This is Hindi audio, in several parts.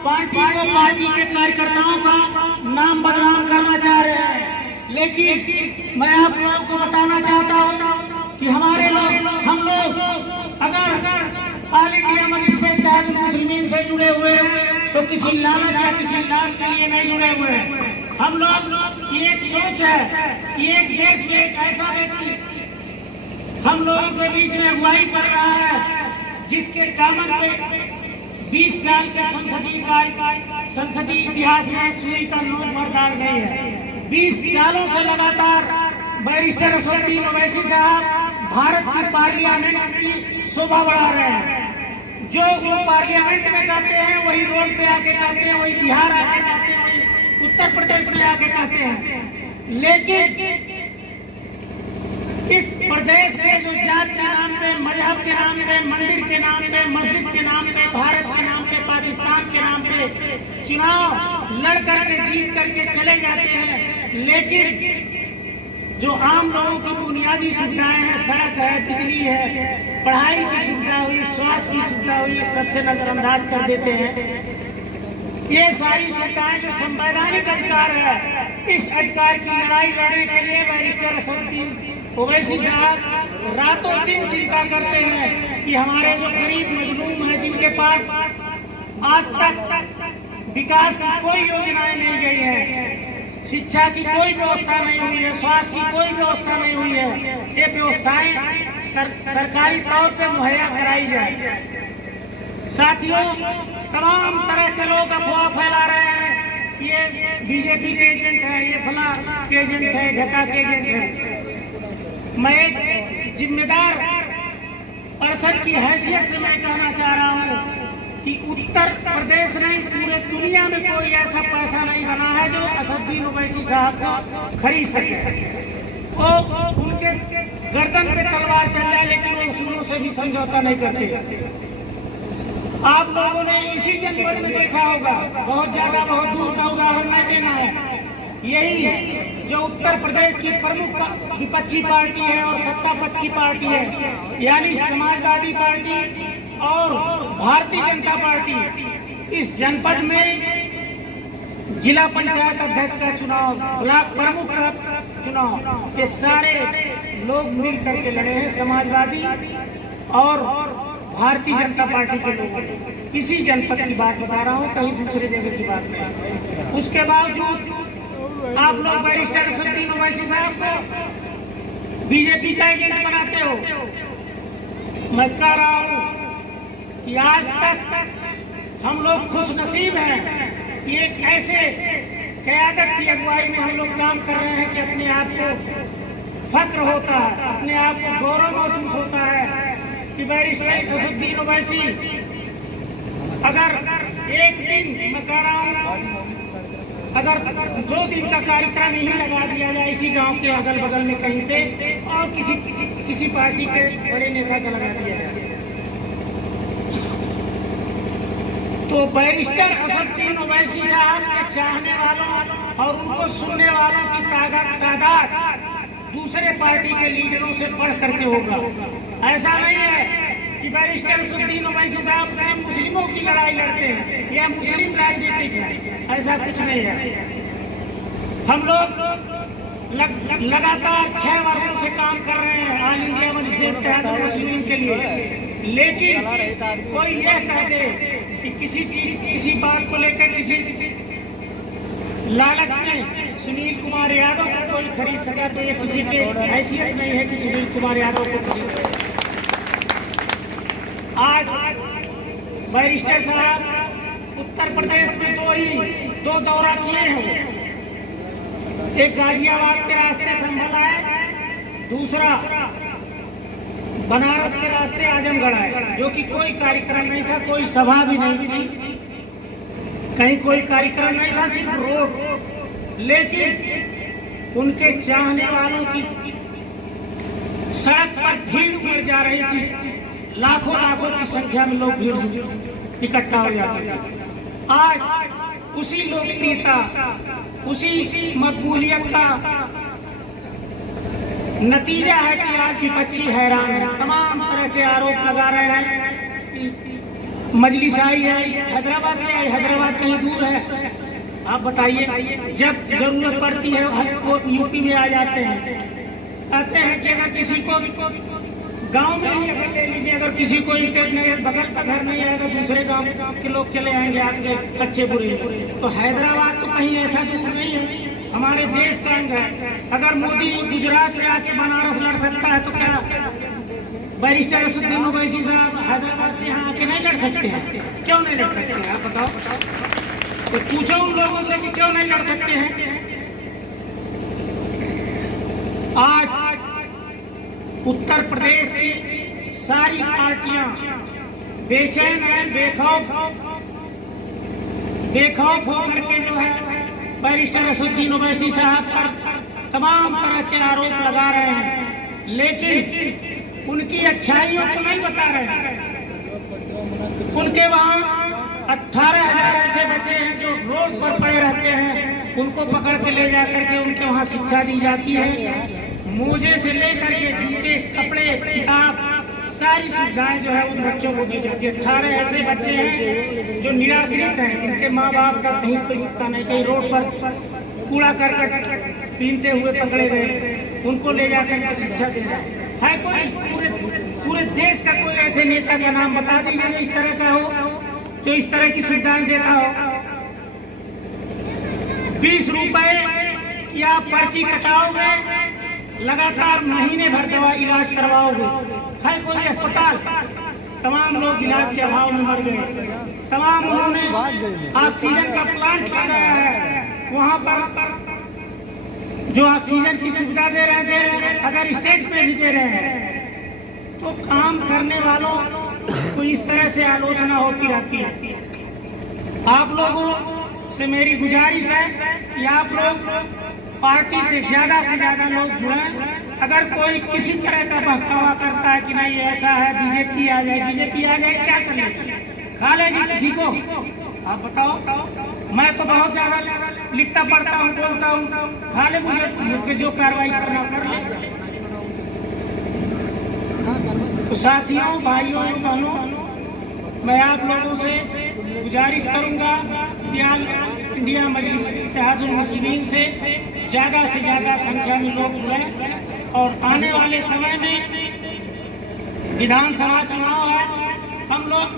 पार्टी को, पार्टी के कार्यकर्ताओं का नाम बदनाम करना चाह रहे हैं। लेकिन मैं आप लोगों को बताना चाहता हूं कि हम लोग अगर ऑल इंडिया मजलिस इत्तेहादुल मुस्लिमीन से जुड़े हुए हैं तो किसी लालच या किसी लाभ के लिए नहीं जुड़े हुए हैं। हम लोग की एक सोच है कि एक देश में एक ऐसा व्यक्ति हम लोगों के बीच में अगुवाई कर रहा है जिसके दामन पे 20 साल के संसदीय इतिहास में सुई का नोट बर्दाश्त नहीं है। 20 सालों से लगातार बैरिस्टर असदुद्दीन ओवैसी साहब भारत की पार्लियामेंट की शोभा बढ़ा रहे हैं। जो वो पार्लियामेंट में कहते हैं वही रोड पे आके कहते हैं, वही बिहार आके कहते हैं, वही उत्तर प्रदेश में आके कहते हैं। लेकिन इस प्रदेश के जो जात के नाम पे, मजहब के नाम पे, मंदिर के नाम पे, मस्जिद के नाम पे, भारत के नाम पे, पाकिस्तान के नाम पे चुनाव लड़ करके जीत करके चले जाते हैं, लेकिन जो आम लोगों की बुनियादी सुविधाएं हैं, सड़क है, बिजली है, पढ़ाई की सुविधा हुई, स्वास्थ्य की सुविधा हुई, सबसे नजरअंदाज कर देते हैं। ये सारी सुविधाएं जो संवैधानिक अधिकार है, इस अधिकार की लड़ाई लड़ने के लिए बैरिस्टर असदुद्दीन ओवैसी साहब रातों दिन चिंता करते हैं कि हमारे जो गरीब मजलूम हैं, जिनके पास आज तक विकास की कोई योजनाएं नहीं गई है, शिक्षा की कोई व्यवस्था नहीं हुई है, स्वास्थ्य की कोई व्यवस्था नहीं हुई है, ये व्यवस्थाएं सरकारी तौर पे मुहैया कराई जाए। साथियों, तमाम तरह के लोग अफवाह फैला रहे हैं, ये बीजेपी के एजेंट है, ये फला के एजेंट है, ढका के एजेंट है। मैं एक जिम्मेदार पर्सन की हैसियत से मैं कहना चाह रहा हूँ कि उत्तर प्रदेश नहीं, पूरे दुनिया में कोई ऐसा पैसा नहीं बना है जो असदुद्दीन ओवैसी साहब को खरीद सके। वो उनके गर्दन पे तलवार चल जाए लेकिन वो उसूलों से भी समझौता नहीं करते। आप लोगों ने इसी जनपद में देखा होगा, बहुत ज्यादा बहुत दूर का उदाहरण नहीं देना है, यही जो उत्तर प्रदेश की प्रमुख विपक्षी पार्टी है और सत्ता पक्ष की पार्टी है, यानी समाजवादी पार्टी और भारतीय जनता पार्टी, इस जनपद में जिला पंचायत अध्यक्ष का चुनाव, ब्लॉक प्रमुख का चुनाव, ये सारे लोग मिल करके लड़े हैं, समाजवादी और भारतीय जनता पार्टी के लोग। इसी जनपद की बात बता रहा हूँ, कहीं दूसरे जगह की बात नहीं। उसके बावजूद आप लोग बैरिस्टर असदुद्दीन ओवैसी साहब को बीजेपी का एजेंट बनाते हो। मैं कह रहा हूँ कि आज तक हम लोग खुश नसीब हैं कि एक ऐसे क़यादत की अगुवाई में हम लोग काम कर रहे हैं कि अपने आप को फक्र होता है, अपने आप को गौरव महसूस होता है कि बैरिस्टर असदुद्दीन ओवैसी अगर एक दिन, मैं कह रहा हूँ अगर 2 दिन का कार्यक्रम ही लगा दिया जाए इसी गांव के अगल बगल में कहीं पे, और किसी पार्टी के बड़े नेता का लगा दिया जाए, तो बैरिस्टर असदुद्दीन ओवैसी साहब के चाहने वालों और उनको सुनने वालों की तादाद दूसरे पार्टी के लीडरों से बढ़ करके होगा। ऐसा नहीं है कि बैरिस्टर असदुद्दीन ओवैसी साहब सिर्फ मुस्लिमों की लड़ाई लड़ते हैं या मुस्लिम राजनीतिक है, ऐसा कुछ नहीं है। हम लोग लगातार 6 वर्षों से काम कर रहे हैं ऑल इंडिया मजलिस इत्तेहादुल मुस्लिमीन के लिए, लेकिन कोई यह कह दे कि किसी बात को लेकर किसी लालच में सुनील कुमार यादव को कोई खरीद सका, तो ये किसी की हैसियत नहीं है कि सुनील कुमार यादव को खरीद सके। आज बैरिस्टर साहब उत्तर प्रदेश में 2 दौरा किए हैं, एक गाजियाबाद के रास्ते संभल आए, दूसरा बनारस के रास्ते आजमगढ़ आए, जो कि कोई कार्यक्रम नहीं था, कोई सभा भी नहीं थी, कहीं कोई कार्यक्रम नहीं था, सिर्फ रोड। लेकिन उनके चाहने वालों की सड़क पर भीड़ उमड़ जा रही थी, लाखों की संख्या में लोग भीड़ इकट्ठा हो जाते थे। आज उसी लोकप्रियता, उसी मकबूलियत का नतीजा है कि आज विपक्षी हैरान है, तमाम तरह के आरोप लगा रहे हैं कि मजलिस आई है, हैदराबाद से आई, हैदराबाद कहीं दूर है, आप बताइए। जब जरूरत पड़ती है वो यूपी में आ जाते हैं, कहते हैं कि अगर किसी को गांव में ही अगर ले लीजिए, अगर किसी को इंटरनेट नहीं है, बगल का घर नहीं है, तो दूसरे गांव के लोग चले आएंगे आपके अच्छे बुरे। तो हैदराबाद तो कहीं ऐसा दूर नहीं है, हमारे देश का अंग है। अगर मोदी गुजरात से आके बनारस लड़ सकता है तो क्या बैरिस्टर असदुद्दीन ओवैसी साहब हैदराबाद से यहाँ आके नहीं लड़ सकते हैं? क्यों नहीं लड़ सकते हैं, आप बताओ। तो पूछो उन लोगों से कि क्यों नहीं लड़ सकते हैं। आज उत्तर प्रदेश की सारी पार्टियां बेचैन हैं, बेखौफ होकर के जो है बैरिस्टर असदुद्दीन ओवैसी साहब पर तमाम तरह के आरोप लगा रहे हैं, लेकिन उनकी अच्छाइयों को नहीं बता रहे हैं। उनके वहाँ 18,000 ऐसे बच्चे हैं जो रोड पर पड़े रहते हैं, उनको पकड़ के ले जा करके उनके वहाँ शिक्षा दी जाती है। मोजे से लेकर के जूते, कपड़े, किताब, सारी सुविधाएं जो है उन बच्चों को दी जाती है। 18 ऐसे बच्चे हैं जो निराश्रित हैं, जिनके माँ बाप का कहीं कोई पता नहीं, कहीं रोड पर कूड़ा करकट पीनते हुए पकड़े गए, उनको ले जाकर के शिक्षा दे रहा है। कोई पूरे देश का कोई ऐसे नेता का नाम बता दीजिए जो इस तरह का हो, जो इस तरह की सुविधाएं देता हो। 20 रुपए की आप पर्ची कटाओगे, लगातार महीने भर दवा इलाज करवाओगे। है कोई अस्पताल? तमाम लोग इलाज के अभाव में मर गए। तमाम उन्होंने ऑक्सीजन का प्लांट लगाया है, वहाँ पर जो ऑक्सीजन की सुविधा दे रहे हैं, अगर स्टेट में भी दे रहे हैं तो काम करने वालों को इस तरह से आलोचना होती रहती है। आप लोगों से मेरी गुजारिश है कि आप लोग पार्टी से ज्यादा लोग जुड़ें। अगर कोई किसी तरह का बहकावा करता है कि नहीं ऐसा है, बीजेपी आ जाए, क्या कर लेगी? खा लेगी किसी को? आप बताओ। मैं तो बहुत ज्यादा लिखता पढ़ता हूँ, बोलता हूँ, खा ले मुझे जो कार्रवाई करना कर ले। तो साथियों, भाइयों, बहनों, मैं आप लोगों से गुजारिश करूंगा कि आज इंडिया मजलिस इत्तेहादुल मुस्लिमीन से ज्यादा संख्या में लोग जुड़े। और आने वाले समय में विधानसभा चुनाव है, हम लोग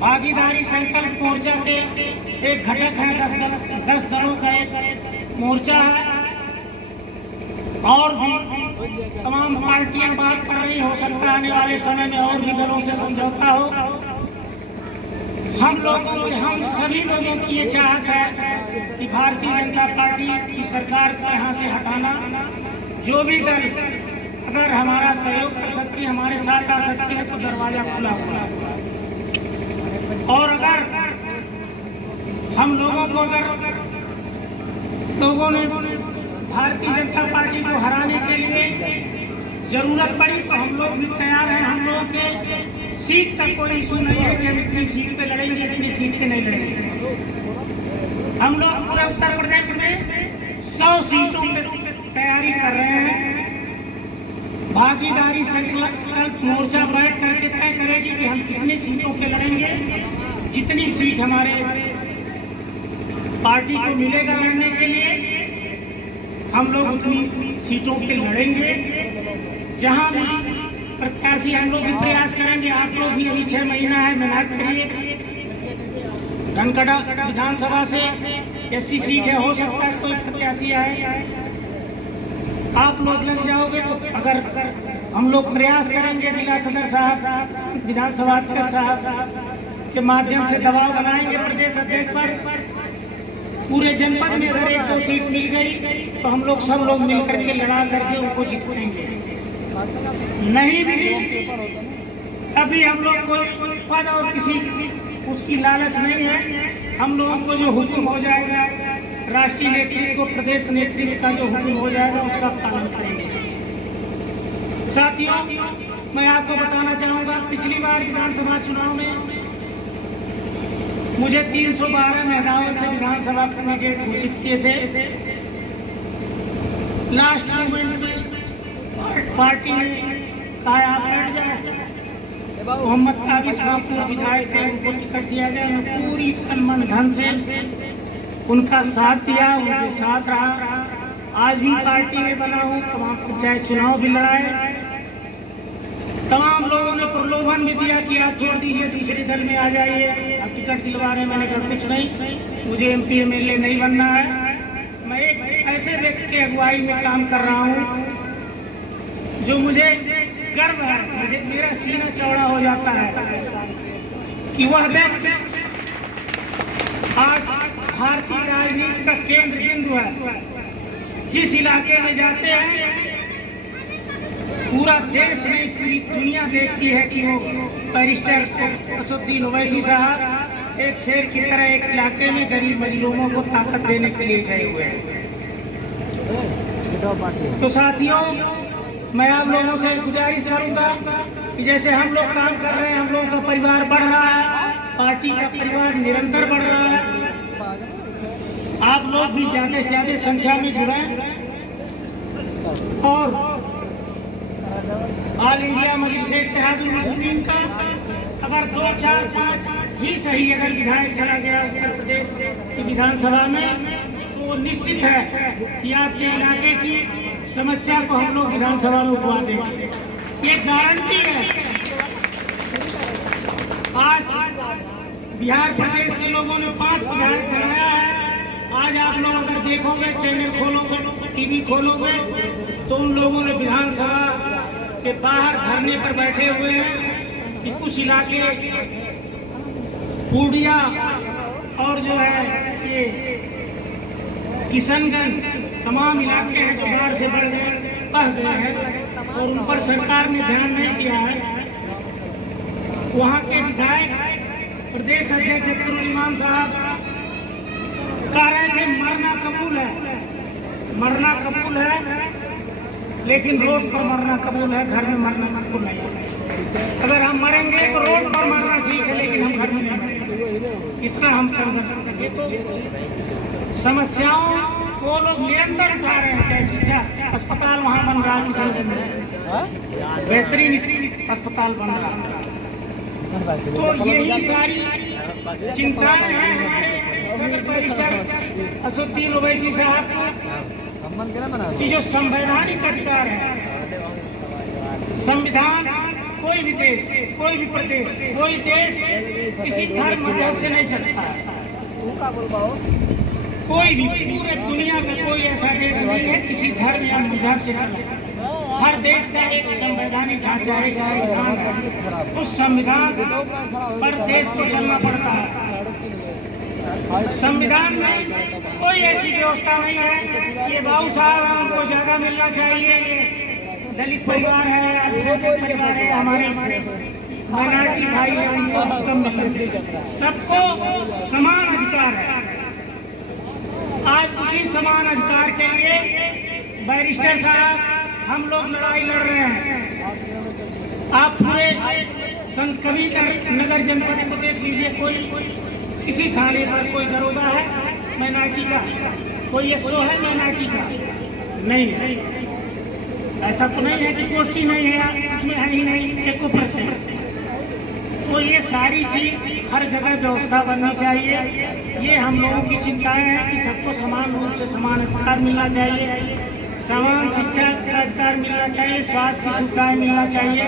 भागीदारी संकल्प मोर्चा के एक घटक है, 10 दलों का एक मोर्चा है। और भी तमाम पार्टियां बात कर रही, हो सकता है आने वाले समय में और भी दलों से समझौता हो। हम सभी लोगों की ये चाहत है कि भारतीय जनता पार्टी की सरकार को यहाँ से हटाना। जो भी दल अगर हमारा सहयोग कर सकती है, हमारे साथ आ सकती है, तो दरवाजा खुला हुआ है। और अगर हम लोगों ने भारतीय जनता पार्टी को हराने के लिए जरूरत पड़ी तो हम लोग भी तैयार हैं। हम लोगों के सीट का कोई इशू नहीं है कि हम इतनी सीट पे लड़ेंगे, इतनी सीट पे नहीं लड़ेंगे। हम लोग पूरे उत्तर प्रदेश में 100 सीटों पे तैयारी कर रहे हैं। भागीदारी संकल्प मोर्चा बैठ करके तय करेगी कि हम कितनी सीटों पे लड़ेंगे। जितनी सीट हमारे पार्टी को मिलेगा लड़ने के लिए, हम लोग उतनी सीटों पे लड़ेंगे। जहां भी प्रत्याशी, हम लोग भी प्रयास करेंगे। आप लोग भी अभी 6 महीना है, मेहनत करिए। धनकड़ा विधानसभा से ऐसी सीट है, हो सकता है कोई प्रत्याशी आए, आप लोग लग जाओगे। तो अगर हम लोग प्रयास करेंगे, जिला सदर साहब, विधानसभा अध्यक्ष साहब के माध्यम से दबाव बनाएंगे प्रदेश अध्यक्ष पर। पूरे जनपद में अगर 1-2 सीट मिल गई तो हम लोग सब लोग मिलकर के लड़ा करके उनको जिताएंगे। नहीं मिली तभी हम लोग कोई पद और किसी उसकी लालच नहीं है। हम लोगों को जो हुक्म हो जाएगा, राष्ट्रीय नेतृत्व को, प्रदेश नेतृत्व का जो हुक्म हो जाएगा उसका पालन करेंगे। साथियों, मैं आपको बताना चाहूँगा, पिछली बार विधानसभा चुनाव में मुझे 312 मेधावल से विधानसभा कैंडिडेट घोषित किए थे। लास्ट मोमेंट में पार्टी ने कहा आप बैठ जाए, मोहम्मद ताबिश खान विधायक थे, उनको टिकट दिया गया। मैं पूरी तन मन धन से उनका साथ दिया, उनके साथ रहा। आज भी पार्टी में बना हूँ, तमाम पंचायत चुनाव भी लड़ाए। तमाम लोगों ने प्रलोभन भी दिया कि आप छोड़ दीजिए, दूसरे दल में आ जाइए, अब टिकट दिलवा रहे। मैंने कहा कुछ नहीं, मुझे MP MLA नहीं बनना है। मैं एक ऐसे व्यक्ति की अगुवाई में काम कर रहा हूँ जो मुझे गर्व है, मुझे मेरा सीना चौड़ा हो जाता है कि वह व्यक्ति आज भारतीय राजनीति का केंद्र बिंदु है। जिस इलाके में जाते हैं पूरा देश नहीं, पूरी दुनिया देखती है कि वो बैरिस्टर असदुद्दीन ओवैसी साहब एक शेर की तरह एक इलाके में गरीब मजलूमों को ताकत देने के लिए गए हुए हैं। तो साथियों, मैं आप लोगों से गुजारिश करूंगा कि जैसे हम लोग काम कर रहे हैं, हम लोगों का परिवार बढ़ रहा है, पार्टी का परिवार निरंतर बढ़ रहा है। आप लोग भी ज्यादा से ज्यादा संख्या में जुड़े और ऑल इंडिया मजलिस इत्तेहादुल मुस्लिमीन का अगर 2, 4, 5 ही सही अगर विधायक चला गया उत्तर प्रदेश की विधानसभा में, तो निश्चित है कि आपके इलाके की समस्या को हम लोग विधानसभा में उठवा देंगे। ये गारंटी है। आज बिहार प्रदेश के लोगों ने 5 विधायक बनाया है। आज आप लोग अगर देखोगे, चैनल खोलोगे, TV खोलोगे, तो उन लोगों ने विधानसभा के बाहर धरने पर बैठे हुए हैं कि कुछ इलाके पूर्णिया और जो है ये किशनगंज तमाम इलाके हैं जो बाढ़ से बढ़ गए, बह गए हैं और उन पर सरकार ने ध्यान नहीं दिया है। वहाँ के विधायक प्रदेश अध्यक्ष अब्दुल इमाम साहब कह रहे थे मरना कबूल है, मरना कबूल है, लेकिन रोड पर मरना कबूल है, घर में मरना कबूल नहीं है। अगर हम मरेंगे तो रोड पर मरना ठीक है, लेकिन हम घर में नहीं मरेंगे। इतना हम संघर्ष करेंगे। तो समस्याओं को लोग निरंतर उठा रहे हैं। चाहे शिक्षा अस्पताल वहाँ बन रहा है, किशनगंज में बेहतरीन अस्पताल बन रहा है। तो यही सारी चिंताएं हैं हमारे सदर बैरिस्टर असदुद्दीन ओवैसी साहब की जो संवैधानिक अधिकार है। संविधान कोई भी देश, कोई भी प्रदेश, कोई देश किसी धर्म मजहब से नहीं चलता है। कोई भी पूरे दुनिया का कोई ऐसा देश नहीं है किसी धर्म या मजहब से चला। हर देश का एक संवैधानिक ढांचा, एक संविधान है। उस संविधान पर देश को चलना पड़ता है। संविधान में कोई ऐसी व्यवस्था नहीं है ये बाबू साहब है उनको ज्यादा मिलना चाहिए, ये दलित परिवार है, अल्पसंख्यक परिवार है, हमारे माइनॉरिटी भाई है उनको कम मिलना चाहिए। सबको समान अधिकार है। आज उसी समान अधिकार के लिए बैरिस्टर साहब हम लोग लड़ाई लड़ रहे हैं। आप पूरे संत कबीर नगर जनपद को देख लीजिए, कोई किसी थाने पर कोई दरोगा है माइनॉरिटी का, कोई SO है माइनॉरिटी का, नहीं है। ऐसा तो नहीं है कि पोस्ट ही नहीं है, उसमें है ही नहीं 1%। तो ये सारी चीज हर जगह व्यवस्था बननी चाहिए। ये हम लोगों की चिंताएं हैं कि सबको समान रूप से समान अधिकार मिलना चाहिए, समान शिक्षा का अधिकार मिलना चाहिए, स्वास्थ्य की सुविधाएं मिलना चाहिए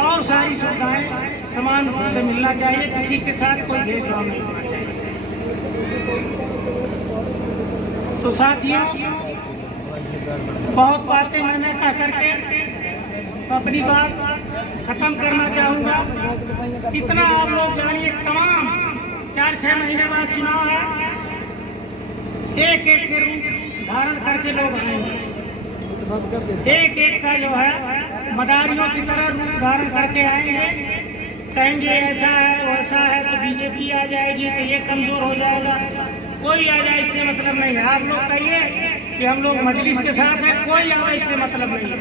और सारी सुविधाएं समान रूप से मिलना चाहिए। किसी के साथ कोई भेदभाव नहीं होना चाहिए। तो साथियों, बहुत बातें मैंने कह करके अपनी बात खत्म करना चाहूँगा। इतना आप लोग जानिए, तमाम 4-6 महीने बाद चुनाव है, एक एक के रूप धारण करके लोग आएंगे। एक एक का जो है मदारियों की तरह रूप धारण करके आएंगे, कहेंगे ऐसा है वैसा है, तो BJP आ जाएगी तो ये कमजोर हो जाएगा। कोई आ जाए इससे मतलब नहीं है। आप लोग कहिए कि हम लोग मजलिस के साथ हैं, कोई आवे इससे मतलब नहीं है।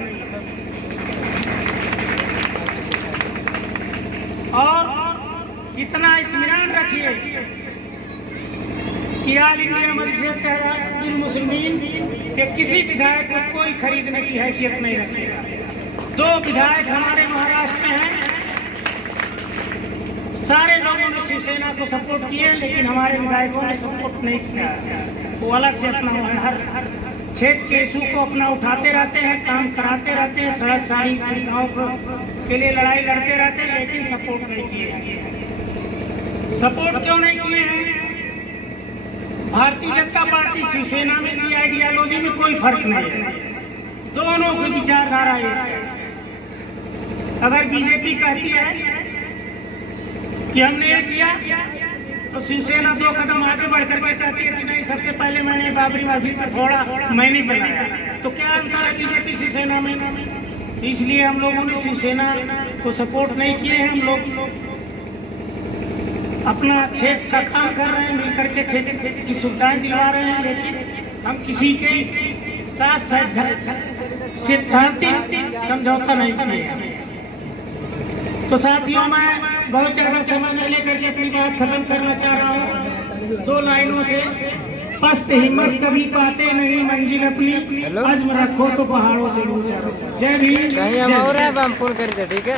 और इतना इत्मीनान रखिए कि ऑल इंडिया मजलिस इत्तेहादुल मुस्लिमीन के किसी विधायक को कोई खरीदने की हैसियत नहीं रखेगा। 2 विधायक हमारे महाराष्ट्र में हैं, सारे लोगों ने शिवसेना को सपोर्ट किया, लेकिन हमारे विधायकों ने सपोर्ट नहीं किया। वो अलग से अपना हर क्षेत्र के इशू को अपना उठाते रहते हैं, काम कराते रहते हैं, सड़क सारी सुविधाओं के लिए लड़ाई लड़ते रहते हैं, लेकिन सपोर्ट नहीं किए हैं। सपोर्ट क्यों नहीं किए हैं? भारतीय जनता पार्टी शिवसेना में की आइडियोलॉजी में कोई फर्क नहीं है, दोनों की विचारधारा एक है। अगर बीजेपी कहती है कि हमने ये किया, तो शिवसेना 2 कदम आगे बढ़कर के कहती है कि नहीं, सबसे पहले मैंने बाबरी मस्जिद पर थोड़ा मैंने चलाया। तो क्या अंतर है बीजेपी शिवसेना में? इसलिए हम लोगों ने शिवसेना को सपोर्ट नहीं किए हैं। हम लोग अपना क्षेत्र का काम कर रहे हैं, मिलकर के क्षेत्र की सुविधाएं दिलवा रहे हैं, लेकिन हम किसी के साथ सिद्धांतिक समझौता नहीं किए हैं। तो साथियों, मैं बहुत ज्यादा समय न लेकर के अपनी बात खत्म करना चाह रहा हूँ 2 लाइनों से। पस्त हिम्मत कभी पाते नहीं मंजिल अपनी, अज़्म रखो तो पहाड़ों से ऊंचा रखो। जय भीम। कहीं हम और है, हम फोन करते, ठीक है।